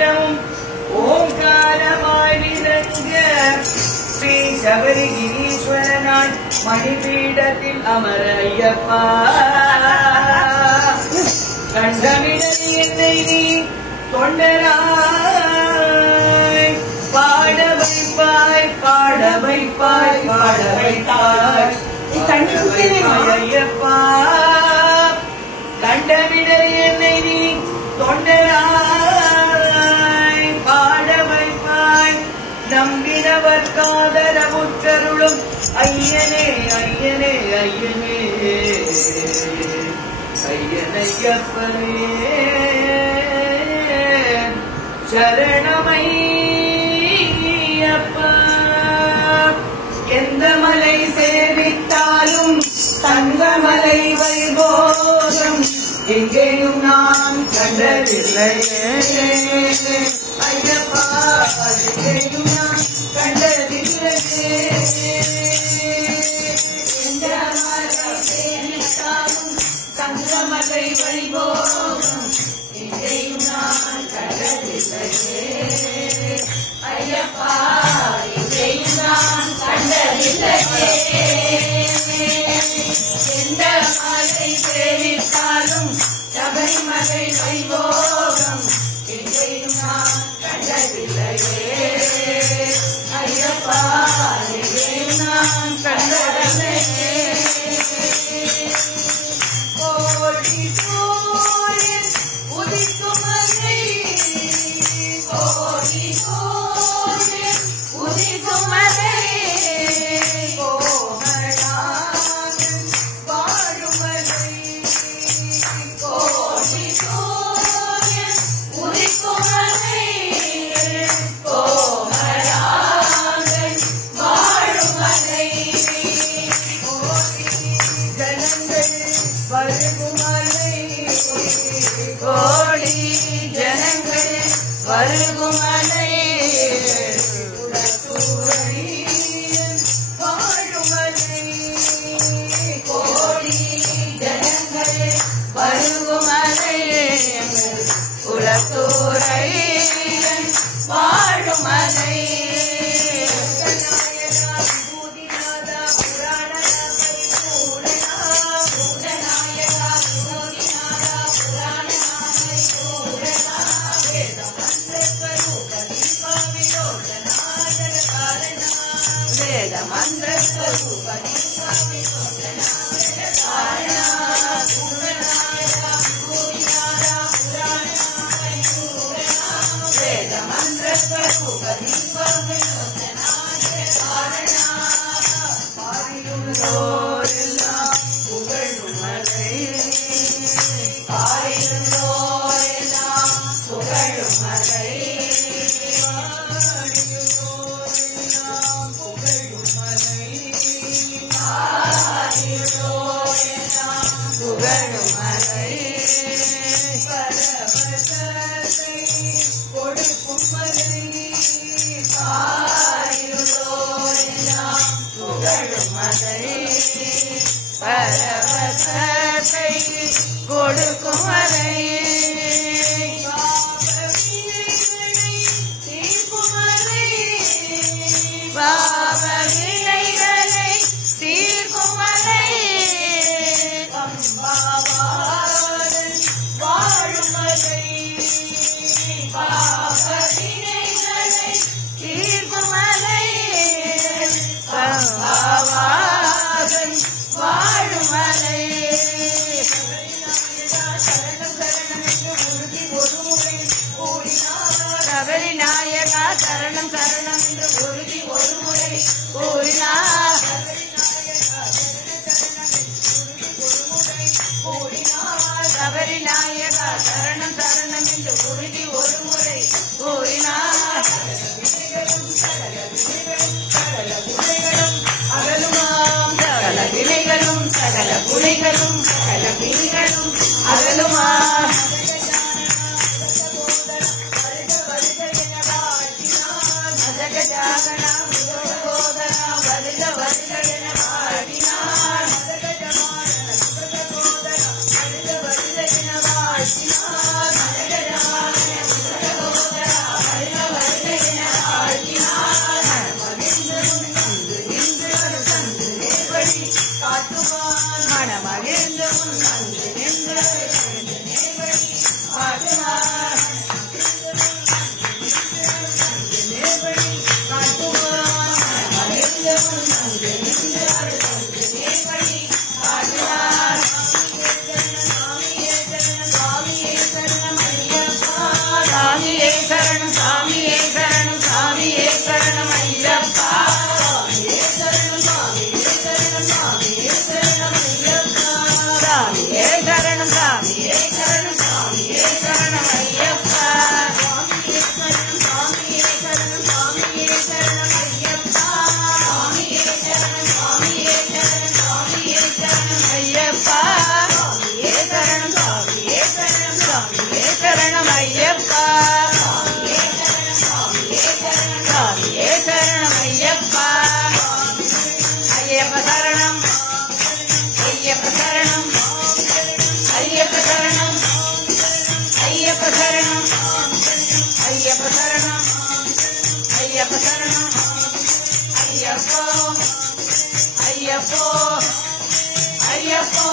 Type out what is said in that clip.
அகிலமும் ஓங்காரமாய் விளங்க ஸ்ரீ சபரிகிரீஸ்வரனாய் மணிபீடத்தில் அமர ஐயப்பா கண்டமிடல் என்னை நீ தொண்டராய் பாட வைப்பாய் பாட வைப்பாய் பாட வைப்பாய் ஐயப்பா கண்டமிடல் என்னை நீ தொண்டராய் பாட வைப்பாய் நம்பினவர் காதரமுற்றருளும் ஐயனே ஐயனே ஐயனே ஐயனையப்பனே சரணமையப்பா எந்த மலை சேவித்தாலும் தங்கமலை வைபோகம் எங்கேயும் நான் கண்டதில்லையே ஐயப்பா எங்கேயும் நான் கண்டதில்லையே எந்த மலை சேவித்தாலும் தங்கமலை வைபோகம் எங்கேயும் நான் கண்டதில்லையே ஐயப்பா எங்கேயும் நான் கண்டதில்லையே எந்த மலை சேவித்தாலும் சபரிமலை வைபோகம் எங்கேயும் நான் கண்டதில்லையே ஐயப்பா எங்கேயும் நான் கண்டதில்லையே கோடி சூரியன் உதிக்கும் மலை கோடி சூரியன் உதிக்கும் மலை கோமளாங்கன் வாழும் மலை கோடி சூரியன் உதிக்கும் மலை கோமளாங்கன் வாழும் மலை கோடி ஜனங்கள் வருகும் மலை கோடி ஜனங்கள் வருகும் மலை வாழும் மலை கோடி ஜனங்கள் வருகும் மலை குலத்தூரை வாழும் மலை ஐயப்போ ஐயப்போ